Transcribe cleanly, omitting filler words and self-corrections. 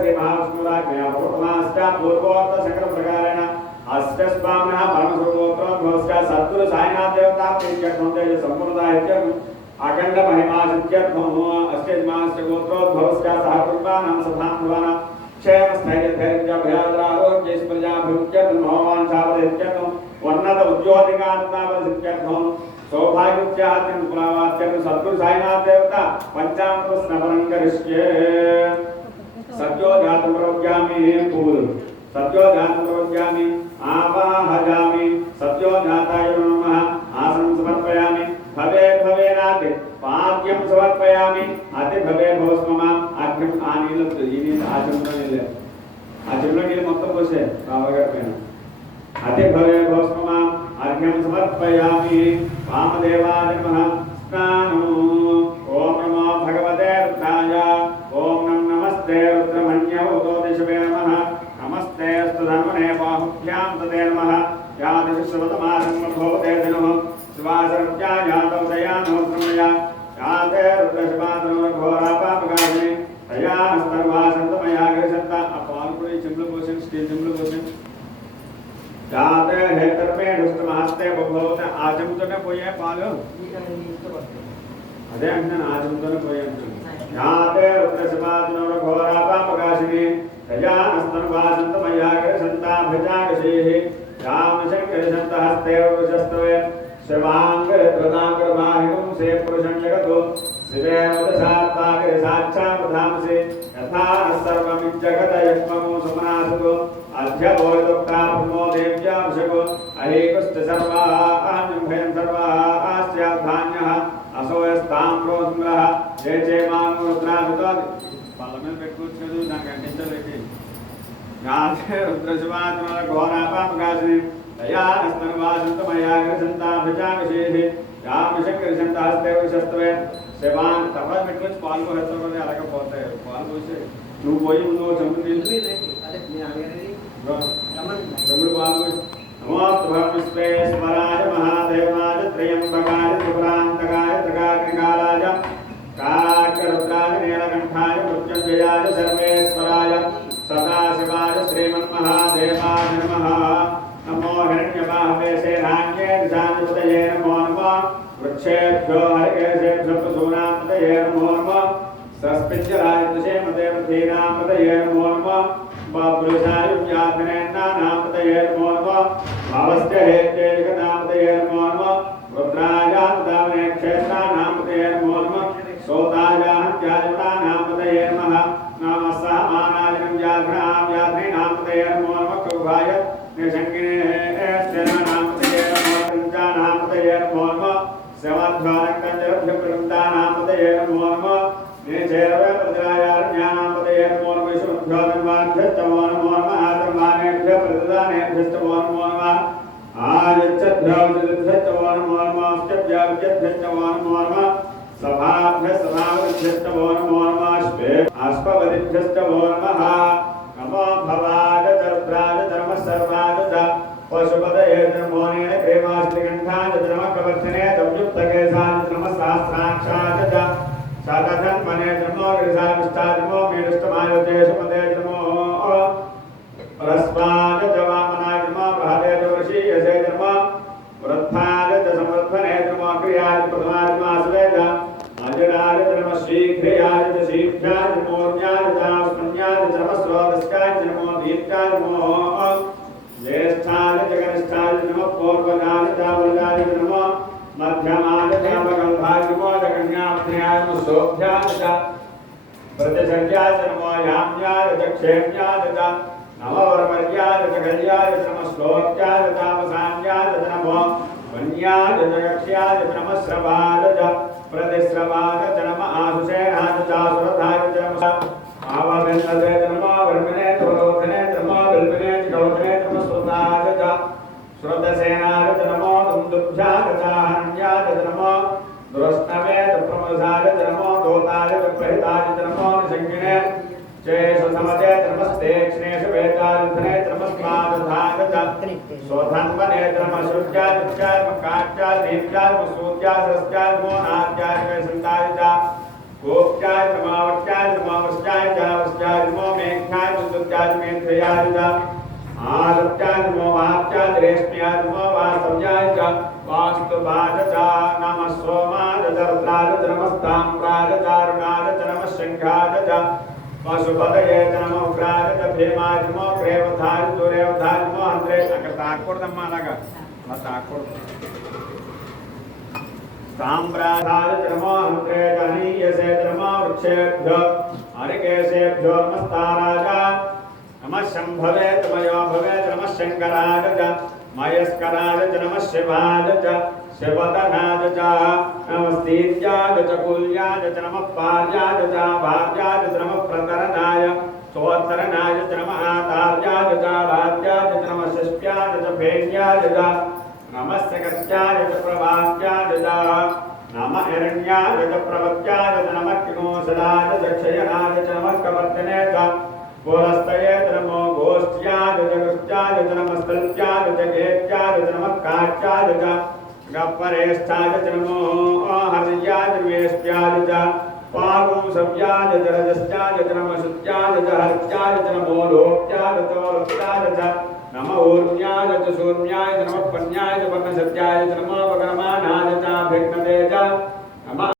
श्री महाविष्णुराज्ञया पूर्वमास्या पूर्वोक्त शंकर प्रकारेण अस्य स्वामिनः परमस्वरूपोत्तमस्य सद्गुरु साईनाथ देवता प्रीत्यर्थं तेज संपूर्णदायित्यम् अखंड महिमा सिद्ध्यर्थम् अस्य मास्य गोत्रोद्भवस्य सह कुर्बाणां सभान्भवानां क्षेम स्थैर्य धैर्य भयाद्रारोग्य प्रजाभिमुख्यर्थं भगवान् वर्णत उद्योगिकात्मावसिद्ध्यर्थं सौभाग्यत्यात्यं पुरावात्यं सद्गुरु साईनाथ देवता पंचामृत स्नानं करिष्ये सत्यो जातं प्रवक्ष्यामि पूर्व सत्यो जातं प्रवक्ष्यामि आवाहयामि सत्यो जाताय नमः आसनं समर्पयामि भवे भवेनाति पाद्यं समर्पयामि अति भवे भवस्ममा आद्यं आनीलं इनी आचमन निले आचमन के మొత్తం పోసే రావగారిపోయిన अति भवे भवस्ममा आद्यं समर्पयामि वामदेवाय नमः स्नानो ओम नमो भगवते रुद्राय ओम नमस्ते रुद्रमन्य उदोदिशवे नमः नमस्ते अस्तु धर्मणे बाहुभ्यां तदे नमः या दिशवतमानं भवते नमः शिवासर्जायातौ दयानो ब्रह्मया याते रुद्रशपादनो घोरापापगामिने तया सर्वासन्तमया गृहसत्ता अपालपुरी चिम्बल पोषण स्टील चिम्बल पोषण याते हे कर्मे दुष्टमहस्ते भवते आचमतने पोये पालो अदे अंजन आचमतने पोये याते रुद्रशपादनो घोरापापगामिने तया सर्वासन्तमया गृहसत्ता भजागशेः रामशङ्करसन्तहस्ते वृषस्तवे शिवांग प्रदांगरवाहिगुं से पुरुषं जगतो शिवेवदसात्पागे साक्षात्धामसे यथा सर्वमिज्जगत यत्ममो समनासुतो अध्यवोदुक्ता प्रमो देव्याभिषको अहेकश्च सर्वान् भयं सर्वास्याधान्यः असोयस्ताम्रोस्मृः ये चे मामुद्राभितो पालमेल पेट्कुच्चदु नागंटिंचलेति गाथे रुद्रशिवात्मन घोरापापगासिनी तया स्तनवासन्तमया गृहसन्ता भजागशेः यामशङ्करसन्तहस्ते वृषस्तवे शिवान् तपः मिट्वच पाल को हत्तर वाले अलग పోతే పాలు పోసి నువ్వు పోయి నువ్వు చెంబు నిల్లి అదే నేను అడిగేది చెంబు పాలు పోసి नमोस्तभस्वेश्वराय महादेवाय त्र्यंबकाय त्रिपुरान्तकाय त्रिकाग्निकालाय कालाग्ररुद्राय नीलकण्ठाय मृत्युञ्जयाय सर्वेश्वराय सदाशिवाय श्रीमन्महादेवाय नमः नमो हिरण्यबाहवे शेरान्ये दिशाधिपतये नमो नमः वृक्षेभ्यो हरिकेशेभ्यो पशूनां नमो नमः सस्पिञ्जराय दुषेमते पथीनां नमो नमः बाबुषाय व्याघ्नेन्नानां नमो नमः भावस्य हेत्येकनां नमो नमः रुद्रायां क्षेत्राणां नमो नमः सोतायां त्याजनां नमः नमः समानायं व्याघ्रीणां नमो नमः कौभाय निशङ्गिनेश्चनां नमो नमः सेवाध्वानकञ्जरभ्यप्रवृत्तानां नमो नमः निचेरवप्रतिरायारण्यानां नमो नमः विष्णुभ्योधन्वाभ्यश्चमो नमो नमः आधर्मानेभ्यः नमो नमः आयच्छद्भ्योजद्भ्यश्चमो नमो नमः अष्टभ्याभ्यश्चमो नमो नमः सभाभ्यः नमो नमः अश्वपदिभ्यश्चमो नमः नमो भवाय रुद्राय नमः सर्वाय पशुपतये नमो प्रेमाश्रीकण्ठाय नमः कवचने तव्युक्तकेशाय नमः सहस्राक्षाय शतधन्मने नमो गिरिशाविष्टाय नमो मेरुष्टमायुतेशपदे नमो परस्माय वामनाय नमः बृहदे वृषीयसे नमः वृद्धाय समृद्धने नमो क्रियाय प्रथमाय नमः अजराय नमः शीघ्राय शीघ्राय नमो ज्ञाय स्मन्याय नमः स्रोतस्काय नमो दीर्घाय नमो ज्येष्ठाय जगनिष्ठाय नमः पूर्वजाय वरदाय नमः मध्यमाय नमः नमो जगन्याय नमः शोभ्याय प्रतिसर्याय नमो याम्याय क्षेम्याय नमो वरवर्याय कल्याय नमः श्लोक्याय तामसान्याय नमो वन्याय जगक्ष्याय नमः श्रवाय प्रतिश्रवाय नमः आशुषेणाय चासुरथाय नमः आवावेन्दे नमः वर्मिने तवरोधने नमः बिल्बिने चौधने नमः श्रुताय श्रुतसेनाय नमो दुन्दुभ्याय हन्याय नमः दुरस्तवे प्रमोदाय नमो दोताय प्रहिताय नमो निसंगिने चेषु समते नमस्ते क्षणेषु वेदाधने नमस्मादधाय स्वधन्वने नमः शुद्ध्याय मुख्याय मकाच्चाय दीप्याय सूत्याय सरस्याय नमो नात्याय संताय गोप्याय नमावट्याय नमः वस्याय च वस्याय नमो मेघ्याय चतुर्थ्याय मेघ्याय च आदित्याय नमो वाप्याय रेश्म्याय नमो वासव्याय च वास्तुवाय च नमः सोमाय च रुद्राय च नमस्ताम्राय च अरुणाय च नमः शङ्खाय च पशुपतये च नमो उग्राय च भीमाय नमो ग्रेवधाय दुरेवधाय नमो हन्त्रे अక్కడ తాకూడదమ్మా అలాగా అలా తాకూడదు ताम्राधाय च नमो हन्त्रे च हनीयसे च नमो वृक्षेभ्यो हरिकेशेभ्यो नमस्ताराय नमः शम्भवे च मयो भवे च नमः शङ्कराय च मयस्कराय च नमः शिवाय च शिवतनाय च नमस्तीर्याय च कुल्याय च नमः पार्याय च भार्याय च नमः प्रतरनाय चोत्तरनाय च नमः आतार्याय च राज्याय च नमः षष्ट्याय च भेन्याय च नमः सकत्याय च प्रवात्याय च नमः हिरण्याय च प्रवत्याय च नमः किमोषधाय च क्षयनाय च नमः कवर्तने च पुरस्तये च नमो गोष्ठ्याय च कृत्याय च नमः स्तल्त्याय च गेत्याय च नमः काच्याय च गप्परेष्ठाय च नमो हर्याय च वेष्ट्याय च पागुंसव्याय च रजस्याय च नमः शुच्याय च हर्त्याय च नमो लोक्याय च वरत्याय च नमः ऊर्ण्याय च शून्याय च नमः पन्याय च वर्णसत्याय च नमः वक्रमानाय च भिघ्नते च नमः